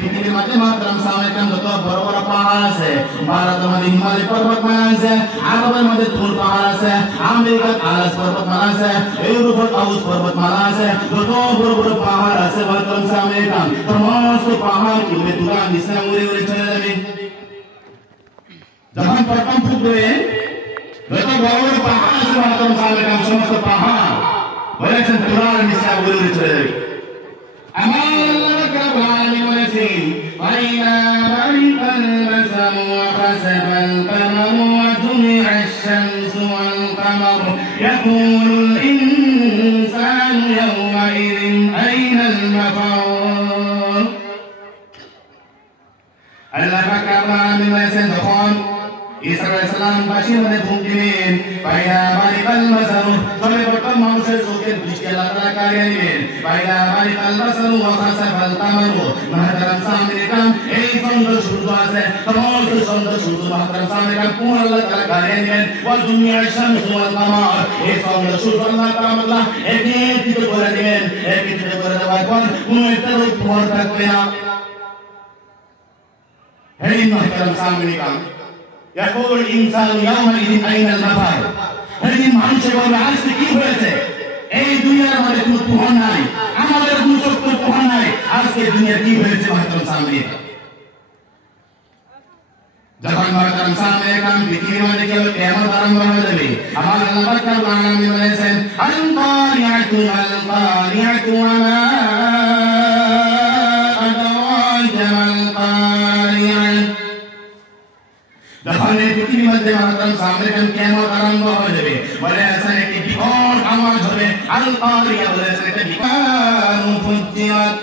পৃথিবীর মধ্যে মাহতারাম সামনে যত বড় বড় পাহাড় আছে, ভারতের মধ্যে হিমালয় পর্বতমালা আছে, আরবের মধ্যে তুর পাহাড় আছে, আমেরিকার আলাস পর্বতমালা আছে, ইউরোপের আউস পর্বতমালা আছে, যত বড় বড় পাহাড় আছে মাহতারাম সামনে সমস্ত পাহাড় কিভাবে তুলা নিচে উড়ে উড়ে চলে যাবে। যখন প্রথম ফুটবে যত বড় বড় পাহাড় আছে মাহতারাম সামনে সমস্ত পাহাড় বলেছেন তুলার নিচে উড়ে উড়ে চলে যাবে। আমার আল্লাহ রাব্বুল আলামিন বলেছেন ফাইনা বারিকাল মাসাম ওয়া খাসাফাল কামারু ওয়া জুমি'আশ শামসু ওয়াল কামারু ইয়াকুলুল ইনসানু ইয়াওমাইযিন আইনাল মাফার। আল্লাহ রাব্বুল আলামিন বলেছেন যখন ঈসা আলাইহিস সালাম বাসির মধ্যে ঘুম দিলেন, ফাইনা বারিকাল মাসাম সর্বপ্রথম মানুষের চোখের দৃষ্টি আল্লাহ তাআলা কাড়িয়ে নিলেন। ফাইনা বারিকাল মাসাম ওয়া খাসাফাল কামারু মাহতারাম সামনে কাম এই চন্দ্র সূর্য আছে সমস্ত চন্দ্র সূর্য মাহতারাম সামনে কাম পুরো আল্লাহ তাআলা কাড়িয়ে নিলেন। ওয়া জুমি'আশ শামসু ওয়াল কামার এই চন্দ্র সূর্য আল্লাহ তাআলা একত্রিত করে দিলেন। একত্রিত করে দেওয়ার পর কোনো একটা উপহার থাকবে না। হে মাহতারাম সামনে কাম ইয়াকুল ইনসানু ইয়াওমাইযিন আইনাল মাফার। সেদিন মানুষের বলবে আজকে কি হয়েছে, এই দুনিয়ার মধ্যে কোনো প্রমাণ নাই, আমাদের কোনো সত্যের প্রমাণ নাই, আজকে দুনিয়া কি হয়েছে মাহতারাম সামনে। যখন মাহতারাম সামনে কাম পৃথিবীর মধ্যে কেউ কিয়ামত আরম্ভ হয়ে যাবে, আমার আল্লাহ রাব্বুল আলামিন বলেছেন আল কারিআতু আল কারিআতু ওয়া মা আদরাকা মাল কারিআ। যখন এই পৃথিবীর মধ্যে মাহতারাম সামনে কাম কিয়ামত আরম্ভ হয়ে যাবে, বলে আছে একটি বিকট আওয়াজ হবে, আল কারিআ বলেছে একটা বিকট ফুজ্জিরাত।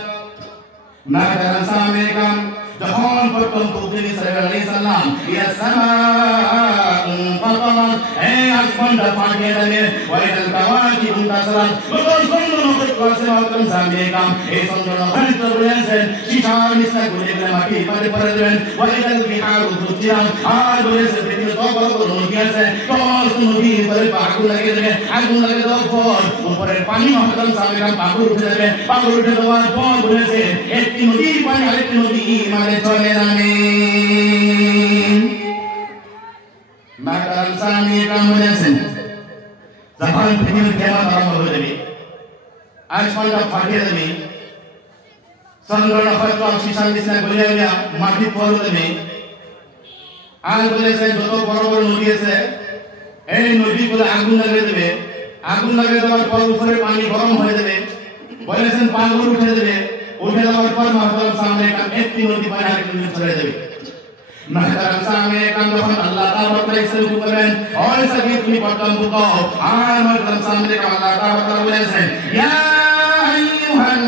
মাহতারাম সামনে কাম যখন প্রথম পৃথিবী সাল্লাল্লাহু আলাইহি সাল্লাম ইয়া সামাউ ফাতারাত এই আসমানটা ফাটিয়ে দেবে, ওয়াইদাল কাওয়াকিবু তাসরাত যখন চন্দ্র নক্ষত্র আছে মাহতারাম সামনে কাম এই চন্দ্র নক্ষত্র বলেছেন শিশার নিচে ঘুরে ঘুরে মাটি পারে পড়ে দেবেন, ওয়াইদাল বিহারু ফুজ্জিরাত আর বলেছে পৃথিবীতে তো বড় বড় নদী আছে সমস্ত নদীর উপরে আগুন লাগিয়ে দেবে, আগুন লাগিয়ে দেওয়ার পর উপরের পানি মাহতারাম সামনে কাম পাগল উঠে যাবে, পাগল উঠে যাওয়ার পর বলেছে একটি নদীর পানি আরেকটি নদী মানে চলে যাবে। মাহতারাম সামনে কাম বলেছেন যখন পৃথিবীর কিয়ামত আরম্ভ হয়ে যাবে, আসমানটা ফাটিয়ে যাবে, চন্দ্র নক্ষত্র শিশার নিচে গলে গিয়ে মাটি পড়ে যাবে, আর বলেছেন যত বড় বড় নদী আছে এই নদীগুলো আগুন লাগিয়ে দেবে, আগুন লাগিয়ে দেওয়ার পর উপরে পানি গরম হয়ে যাবে, বলেছেন পাগল উঠে যাবে, উঠে যাওয়ার পর মাহতারাম সামনে কাম একটি নদী পানি আরেকটি নদী চলে যাবে। মাহতারাম সামনে কাম যখন আল্লাহ তাআলা ইসলাম করবেন ওই সবই তুমি প্রথম বুকাও, আর মাহতারাম সামনে কাম আল্লাহ তাআলা বলেছেন ইয়া আইয়ুহান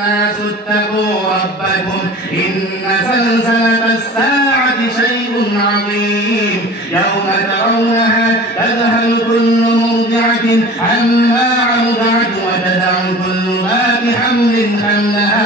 নাসু তাকু রাব্বাকুম ইন্না সালসালাতাস সাআতি শাইউন আযীম ইয়াওমা তারাউনাহা তাযহালু কুল্lu মুরদি'atin আম্মা আরদা'at ওয়া তাদ'u কুল্lu যাতি হামলিন হামলাহা